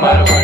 Bárbaro.